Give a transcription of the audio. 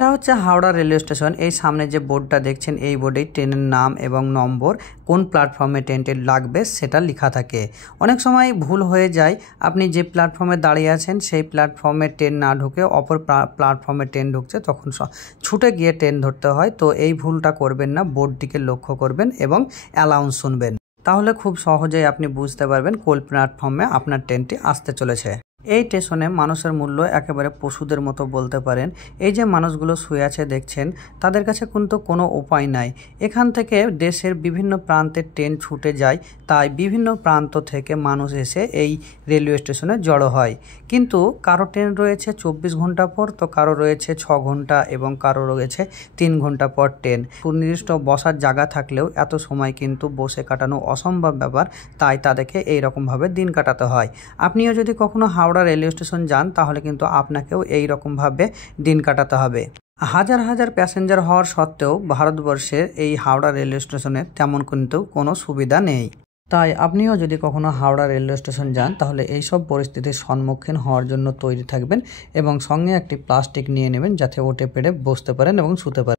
এটা হচ্ছে Howrah railway station. এই সামনে যে বোর্ডটা দেখছেন এই বোর্ডে ট্রেনের নাম এবং নম্বর, কোন প্ল্যাটফর্মে ট্রেনটি লাগবে সেটা লেখা থাকে। অনেক সময় ভুল হয়ে যায়, আপনি যে প্ল্যাটফর্মে দাঁড়িয়ে আছেন সেই প্ল্যাটফর্মে ট্রেন না ঢুকে অপর প্ল্যাটফর্মে ট্রেন ঢুকছে, তখন ছুটে গিয়ে ট্রেন ধরতে হয়। তো এই ভুলটা করবেন না, বোর্ডটিকে লক্ষ্য করবেন এবং অ্যালাউন্স শুনবেন, তাহলে খুব সহজেই আপনি বুঝতে পারবেন কোন প্ল্যাটফর্মে আপনার ট্রেনটি আসতে চলেছে। এই স্টেশনে মানুষের মূল্য একেবারে পশুদের মতো বলতে পারেন। এই যে মানুষগুলো শুয়ে আছে দেখছেন, তাদের কাছে কিন্তু কোনো উপায় নাই। এখান থেকে দেশের বিভিন্ন প্রান্তের ট্রেন ছুটে যায়, তাই বিভিন্ন প্রান্ত থেকে মানুষ এসে এই রেলওয়ে স্টেশনে জড়ো হয়। কিন্তু কারো ট্রেন রয়েছে 24 ঘন্টা পর, তো কারো রয়েছে 6 ঘন্টা এবং কারো রয়েছে 3 ঘন্টা পর ট্রেন। সুনির্দিষ্ট বসার জায়গা থাকলেও এত সময় কিন্তু বসে কাটানো অসম্ভব ব্যাপার, তাই তাদেরকে এইরকমভাবে দিন কাটাতে হয়। আপনিও যদি কখনো হাওড়া রেলওয়ে স্টেশন যান তাহলে কিন্তু আপনাকেও এই রকমভাবে দিন কাটাতে হবে। হাজার হাজার প্যাসেঞ্জার হওয়ার সত্ত্বেও ভারতবর্ষের এই হাওড়া রেলওয়ে স্টেশনে তেমন কিন্তু কোনো সুবিধা নেই। তাই আপনিও যদি কখনো হাওড়া রেলওয়ে স্টেশন যান তাহলে এইসব পরিস্থিতির সম্মুখীন হওয়ার জন্য তৈরি থাকবেন এবং সঙ্গে একটি প্লাস্টিক নিয়ে নেবেন, যাতে ওঠে পেরে বসতে পারেন এবং শুতে পারেন।